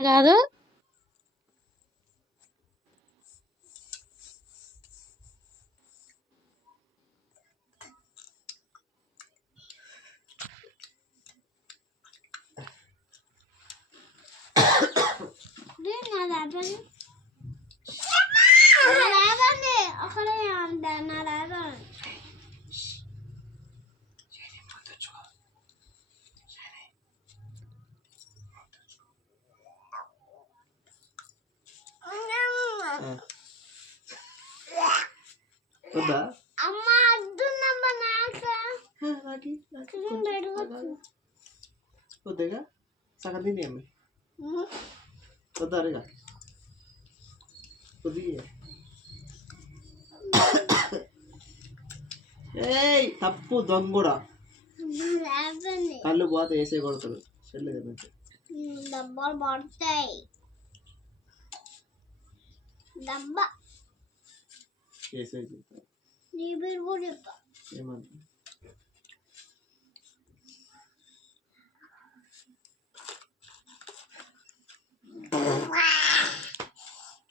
కాదు వద్దా వద్దేగా సగం తిని అమ్మి వద్దారుగా కొద్దిగా ఏయ్ తప్పు దొంగ కళ్ళు పోతే వేసే కొడతాడు చెల్లెదు డబ్బాలు పడతాయి డబ్బా వేసే నీ పేరు కూడా చెప్పా ఏమంట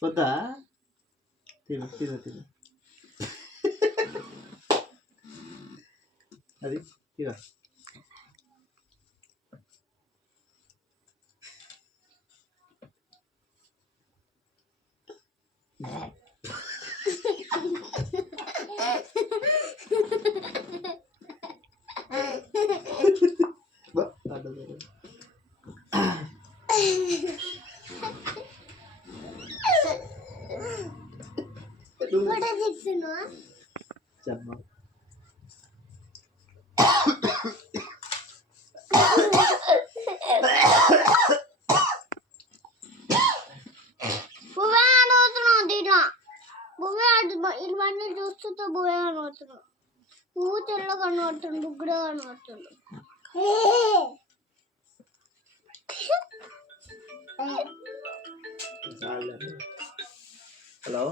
వద్దా తిను తిను తిను అది ఇక చెప్పమా ఇవన్నీ చూస్తుంటే బువ్వే కనబడుతున్నావు పువ్వు తెల్ల కనబడుతుంది బుగ్గుడే కనబడుతుంది హలో